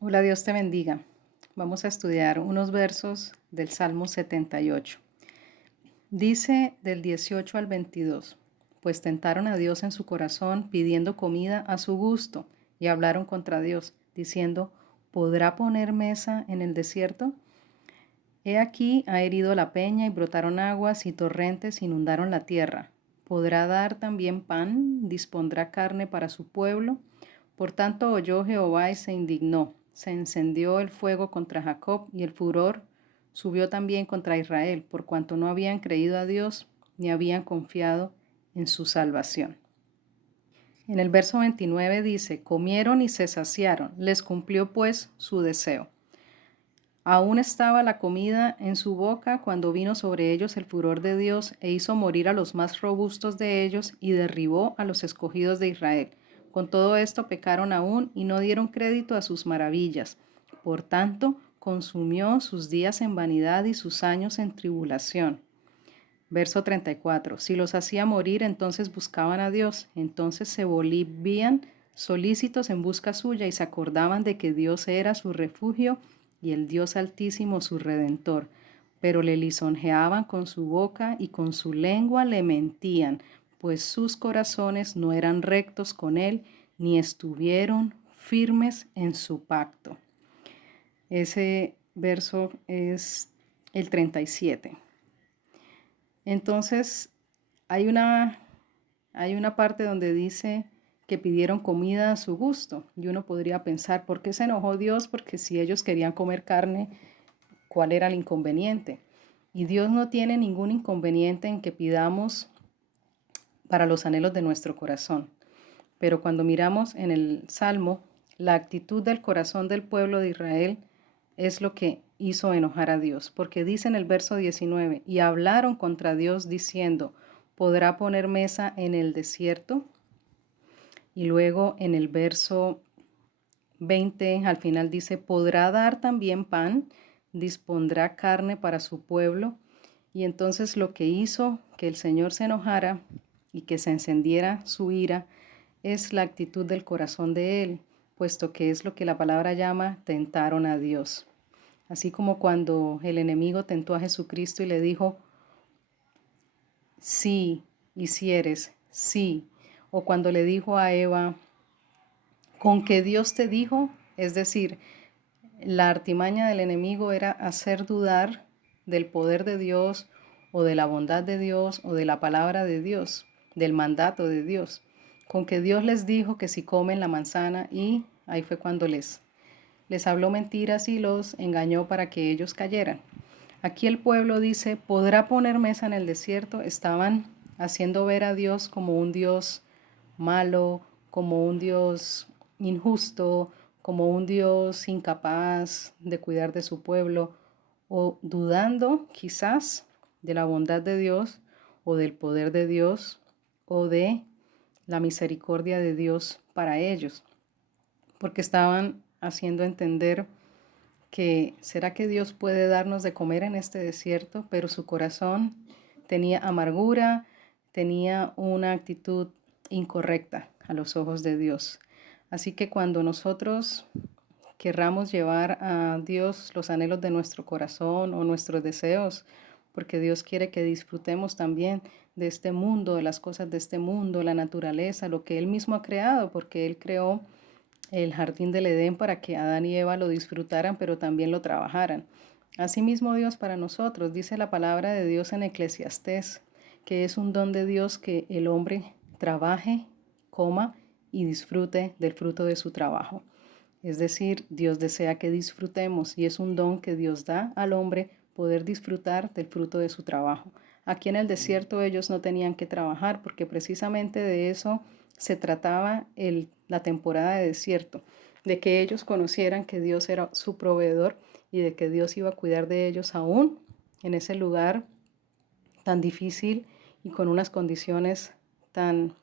Hola, Dios te bendiga. Vamos a estudiar unos versos del Salmo 78. Dice del 18 al 22, pues tentaron a Dios en su corazón pidiendo comida a su gusto y hablaron contra Dios, diciendo, ¿podrá poner mesa en el desierto? He aquí ha herido la peña y brotaron aguas y torrentes inundaron la tierra. ¿Podrá dar también pan? ¿Dispondrá carne para su pueblo? Por tanto oyó Jehová y se indignó. Se encendió el fuego contra Jacob y el furor subió también contra Israel, por cuanto no habían creído a Dios ni habían confiado en su salvación. En el verso 29 dice, comieron y se saciaron, les cumplió pues su deseo. Aún estaba la comida en su boca cuando vino sobre ellos el furor de Dios e hizo morir a los más robustos de ellos y derribó a los escogidos de Israel. Con todo esto pecaron aún y no dieron crédito a sus maravillas. Por tanto, consumió sus días en vanidad y sus años en tribulación. Verso 34. Si los hacía morir, entonces buscaban a Dios. Entonces se volvían solícitos en busca suya y se acordaban de que Dios era su refugio y el Dios Altísimo su redentor. Pero le lisonjeaban con su boca y con su lengua le mentían, pues sus corazones no eran rectos con él, ni estuvieron firmes en su pacto. Ese verso es el 37. Entonces, hay una, hay una parte donde dice que pidieron comida a su gusto. Y uno podría pensar, ¿por qué se enojó Dios? Porque si ellos querían comer carne, ¿cuál era el inconveniente? Y Dios no tiene ningún inconveniente en que pidamos para los anhelos de nuestro corazón. Pero cuando miramos en el Salmo, la actitud del corazón del pueblo de Israel es lo que hizo enojar a Dios, porque dice en el verso 19, y hablaron contra Dios diciendo, ¿podrá poner mesa en el desierto? Y luego en el verso 20 al final dice, ¿podrá dar también pan? ¿Dispondrá carne para su pueblo? Y entonces lo que hizo que el Señor se enojara y que se encendiera su ira es la actitud del corazón de él, puesto que es lo que la palabra llama tentaron a Dios. Así como cuando el enemigo tentó a Jesucristo y le dijo, sí, hicieres, sí. O cuando le dijo a Eva, con que Dios te dijo, es decir, la artimaña del enemigo era hacer dudar del poder de Dios o de la bondad de Dios o de la palabra de Dios, del mandato de Dios. Con que Dios les dijo que si comen la manzana y ahí fue cuando les habló mentiras y los engañó para que ellos cayeran. Aquí el pueblo dice, ¿podrá poner mesa en el desierto? Estaban haciendo ver a Dios como un Dios malo, como un Dios injusto, como un Dios incapaz de cuidar de su pueblo, o dudando quizás de la bondad de Dios o del poder de Dios o de la misericordia de Dios para ellos, porque estaban haciendo entender que ¿será que Dios puede darnos de comer en este desierto? Pero su corazón tenía amargura, tenía una actitud incorrecta a los ojos de Dios. Así que cuando nosotros querramos llevar a Dios los anhelos de nuestro corazón o nuestros deseos, porque Dios quiere que disfrutemos también de este mundo, de las cosas de este mundo, la naturaleza, lo que Él mismo ha creado, porque Él creó el jardín del Edén para que Adán y Eva lo disfrutaran, pero también lo trabajaran. Asimismo Dios para nosotros, dice la palabra de Dios en Eclesiastés, que es un don de Dios que el hombre trabaje, coma y disfrute del fruto de su trabajo. Es decir, Dios desea que disfrutemos y es un don que Dios da al hombre poder disfrutar del fruto de su trabajo. Aquí en el desierto ellos no tenían que trabajar porque precisamente de eso se trataba la temporada de desierto, de que ellos conocieran que Dios era su proveedor y de que Dios iba a cuidar de ellos aún en ese lugar tan difícil y con unas condiciones tan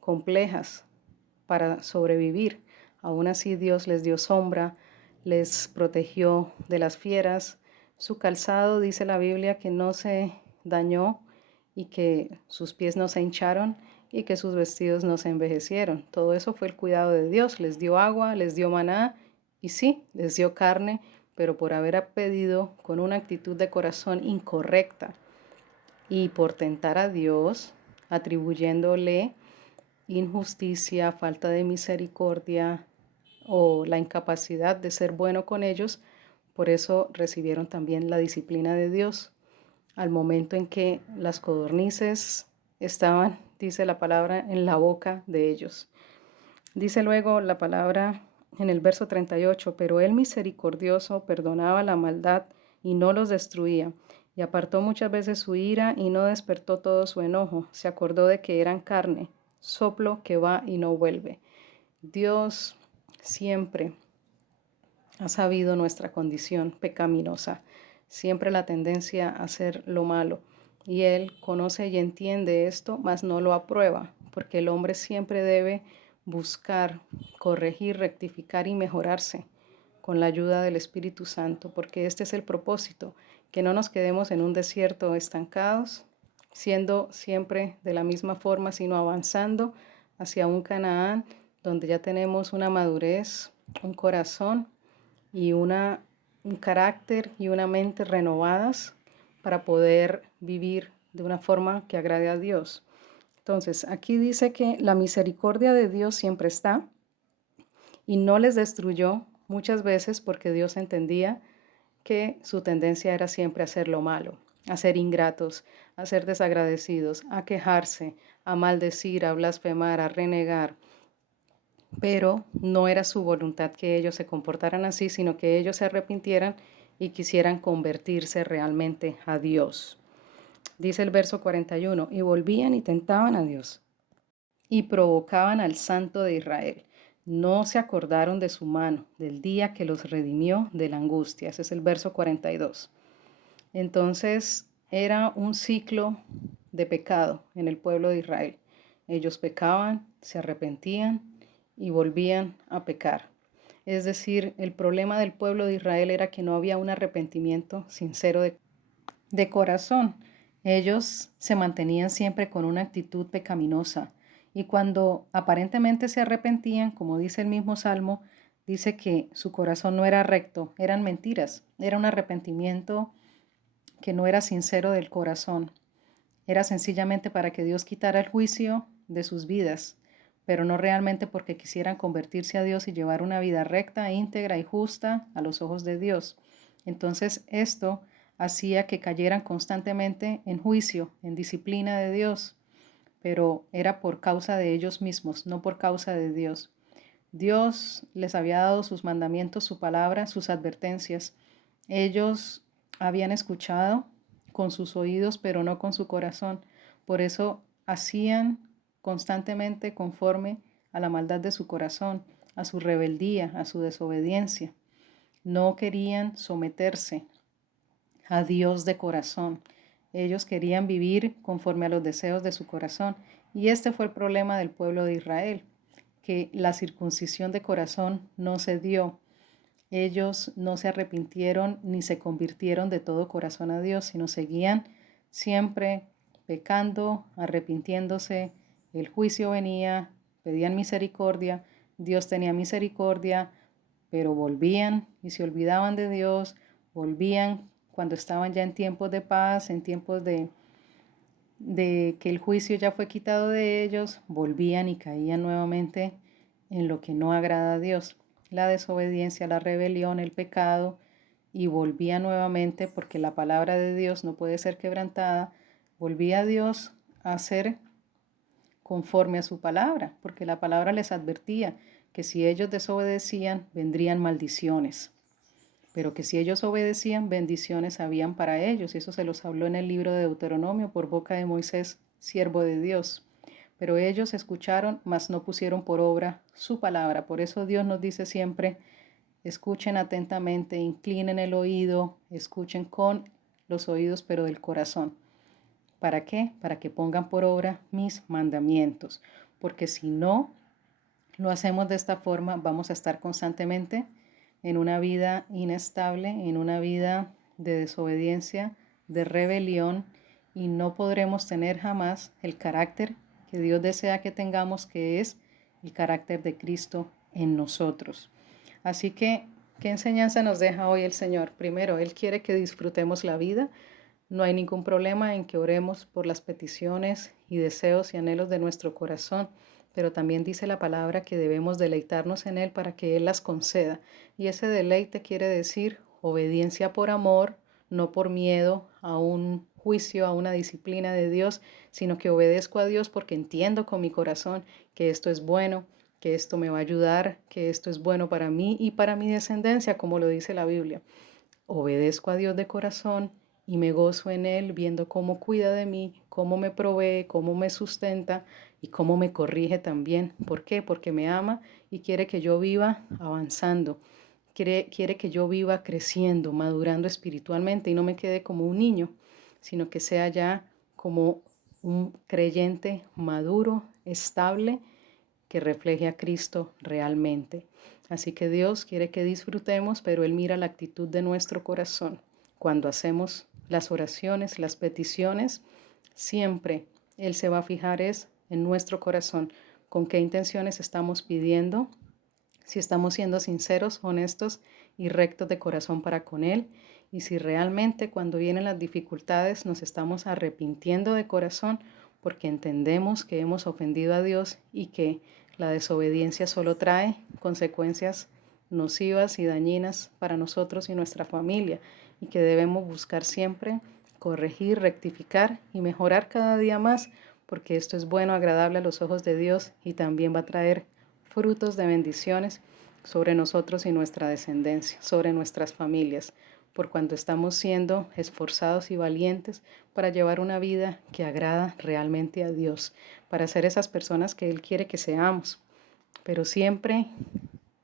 complejas para sobrevivir. Aún así Dios les dio sombra, les protegió de las fieras. Su calzado, dice la Biblia, que no se dañó y que sus pies no se hincharon y que sus vestidos no se envejecieron. Todo eso fue el cuidado de Dios. Les dio agua, les dio maná Y sí, les dio carne, pero por haber pedido con una actitud de corazón incorrecta y por tentar a Dios, atribuyéndole injusticia, falta de misericordia o la incapacidad de ser bueno con ellos, por eso recibieron también la disciplina de Dios. Al momento en que las codornices estaban, dice la palabra, en la boca de ellos. Dice luego la palabra en el verso 38, pero él misericordioso perdonaba la maldad y no los destruía, y apartó muchas veces su ira y no despertó todo su enojo. Se acordó de que eran carne, soplo que va y no vuelve. Dios siempre ha sabido nuestra condición pecaminosa, siempre la tendencia a hacer lo malo. Y Él conoce y entiende esto, mas no lo aprueba, porque el hombre siempre debe buscar, corregir, rectificar y mejorarse con la ayuda del Espíritu Santo, porque este es el propósito, que no nos quedemos en un desierto estancados, siendo siempre de la misma forma, sino avanzando hacia un Canaán donde ya tenemos una madurez, un corazón y un carácter y una mente renovadas para poder vivir de una forma que agrade a Dios. Entonces, aquí dice que la misericordia de Dios siempre está y no les destruyó muchas veces porque Dios entendía que su tendencia era siempre hacer lo malo, a ser ingratos, a ser desagradecidos, a quejarse, a maldecir, a blasfemar, a renegar, pero no era su voluntad que ellos se comportaran así, sino que ellos se arrepintieran y quisieran convertirse realmente a Dios. Dice el verso 41, y volvían y tentaban a Dios y provocaban al Santo de Israel. No se acordaron de su mano, del día que los redimió de la angustia. Ese es el verso 42. Entonces era un ciclo de pecado en el pueblo de Israel. Ellos pecaban, se arrepentían y volvían a pecar. Es decir, el problema del pueblo de Israel era que no había un arrepentimiento sincero de corazón. Ellos se mantenían siempre con una actitud pecaminosa y cuando aparentemente se arrepentían, como dice el mismo Salmo, dice que su corazón no era recto, eran mentiras, era un arrepentimiento que no era sincero del corazón. Era sencillamente para que Dios quitara el juicio de sus vidas, pero no realmente porque quisieran convertirse a Dios y llevar una vida recta, íntegra y justa a los ojos de Dios. Entonces esto hacía que cayeran constantemente en juicio, en disciplina de Dios, pero era por causa de ellos mismos, no por causa de Dios. Dios les había dado sus mandamientos, su palabra, sus advertencias. Ellos habían escuchado con sus oídos, pero no con su corazón. Por eso hacían constantemente conforme a la maldad de su corazón, a su rebeldía, a su desobediencia. No querían someterse a Dios de corazón. Ellos querían vivir conforme a los deseos de su corazón. Y este fue el problema del pueblo de Israel, que la circuncisión de corazón no se dio. Ellos no se arrepintieron ni se convirtieron de todo corazón a Dios, sino seguían siempre pecando, arrepintiéndose. El juicio venía, pedían misericordia, Dios tenía misericordia, pero volvían y se olvidaban de Dios, volvían cuando estaban ya en tiempos de paz, en tiempos de que el juicio ya fue quitado de ellos, volvían y caían nuevamente en lo que no agrada a Dios, la desobediencia, la rebelión, el pecado, y volvía nuevamente, porque la palabra de Dios no puede ser quebrantada, volvía a Dios a hacer conforme a su palabra, porque la palabra les advertía que si ellos desobedecían, vendrían maldiciones, pero que si ellos obedecían, bendiciones habían para ellos. Y eso se los habló en el libro de Deuteronomio por boca de Moisés, siervo de Dios. Pero ellos escucharon, mas no pusieron por obra su palabra. Por eso Dios nos dice siempre, escuchen atentamente, inclinen el oído, escuchen con los oídos, pero del corazón. ¿Para qué? Para que pongan por obra mis mandamientos. Porque si no lo hacemos de esta forma, vamos a estar constantemente en una vida inestable, en una vida de desobediencia, de rebelión, y no podremos tener jamás el carácter que Dios desea que tengamos, que es el carácter de Cristo en nosotros. Así que, ¿qué enseñanza nos deja hoy el Señor? Primero, Él quiere que disfrutemos la vida. No hay ningún problema en que oremos por las peticiones y deseos y anhelos de nuestro corazón, pero también dice la palabra que debemos deleitarnos en Él para que Él las conceda. Y ese deleite quiere decir obediencia por amor, no por miedo a un juicio, a una disciplina de Dios, sino que obedezco a Dios porque entiendo con mi corazón que esto es bueno, que esto me va a ayudar, que esto es bueno para mí y para mi descendencia, como lo dice la Biblia. Obedezco a Dios de corazón y me gozo en Él viendo cómo cuida de mí, cómo me provee, cómo me sustenta y cómo me corrige también. ¿Por qué? Porque me ama y quiere que yo viva avanzando. Quiere que yo viva creciendo, madurando espiritualmente y no me quede como un niño, sino que sea ya como un creyente maduro, estable, que refleje a Cristo realmente. Así que Dios quiere que disfrutemos, pero Él mira la actitud de nuestro corazón. Cuando hacemos las oraciones, las peticiones, siempre Él se va a fijar es en nuestro corazón, con qué intenciones estamos pidiendo, si estamos siendo sinceros, honestos y rectos de corazón para con Él, y si realmente cuando vienen las dificultades nos estamos arrepintiendo de corazón porque entendemos que hemos ofendido a Dios y que la desobediencia solo trae consecuencias nocivas y dañinas para nosotros y nuestra familia, y que debemos buscar siempre corregir, rectificar y mejorar cada día más, porque esto es bueno, agradable a los ojos de Dios y también va a traer frutos de bendiciones sobre nosotros y nuestra descendencia, sobre nuestras familias, por cuanto estamos siendo esforzados y valientes para llevar una vida que agrada realmente a Dios, para ser esas personas que Él quiere que seamos, pero siempre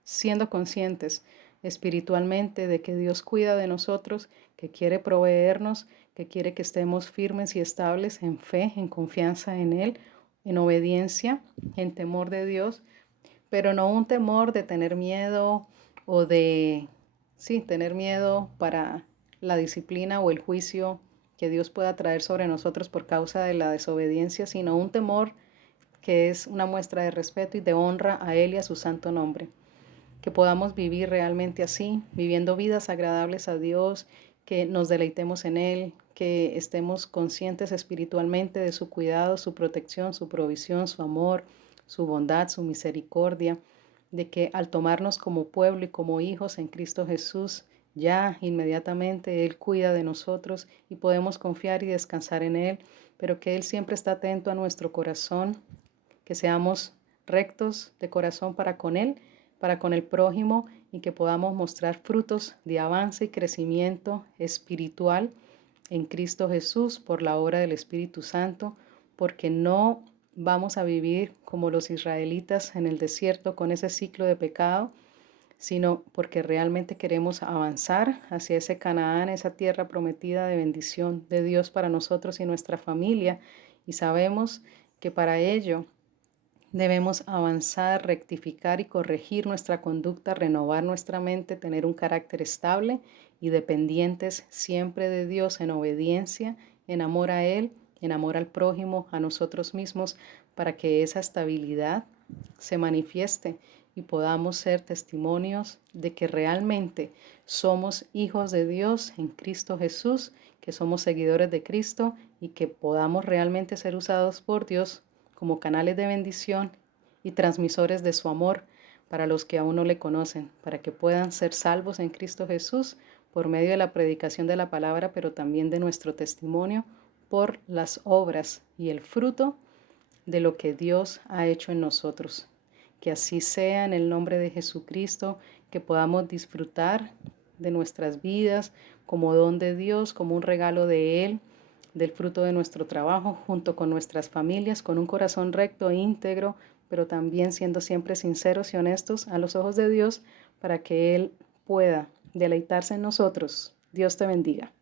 siendo conscientes espiritualmente de que Dios cuida de nosotros, que quiere proveernos, que quiere que estemos firmes y estables en fe, en confianza en Él, en obediencia, en temor de Dios, pero no un temor de tener miedo o de, sí, tener miedo para la disciplina o el juicio que Dios pueda traer sobre nosotros por causa de la desobediencia, sino un temor que es una muestra de respeto y de honra a Él y a su santo nombre. Que podamos vivir realmente así, viviendo vidas agradables a Dios, que nos deleitemos en Él, que estemos conscientes espiritualmente de su cuidado, su protección, su provisión, su amor, su bondad, su misericordia, de que al tomarnos como pueblo y como hijos en Cristo Jesús, ya inmediatamente Él cuida de nosotros y podemos confiar y descansar en Él, pero que Él siempre está atento a nuestro corazón, que seamos rectos de corazón para con Él, para con el prójimo, y que podamos mostrar frutos de avance y crecimiento espiritual en Cristo Jesús por la obra del Espíritu Santo, porque no vamos a vivir como los israelitas en el desierto con ese ciclo de pecado, sino porque realmente queremos avanzar hacia ese Canaán, esa tierra prometida de bendición de Dios para nosotros y nuestra familia, y sabemos que para ello debemos avanzar, rectificar y corregir nuestra conducta, renovar nuestra mente, tener un carácter estable y dependientes siempre de Dios en obediencia, en amor a Él, en amor al prójimo, a nosotros mismos, para que esa estabilidad se manifieste y podamos ser testimonios de que realmente somos hijos de Dios en Cristo Jesús, que somos seguidores de Cristo y que podamos realmente ser usados por Dios como canales de bendición y transmisores de su amor para los que aún no le conocen, para que puedan ser salvos en Cristo Jesús por medio de la predicación de la palabra, pero también de nuestro testimonio por las obras y el fruto de lo que Dios ha hecho en nosotros. Que así sea en el nombre de Jesucristo, que podamos disfrutar de nuestras vidas como don de Dios, como un regalo de Él, del fruto de nuestro trabajo, junto con nuestras familias, con un corazón recto e íntegro, pero también siendo siempre sinceros y honestos a los ojos de Dios, para que Él pueda deleitarse en nosotros. Dios te bendiga.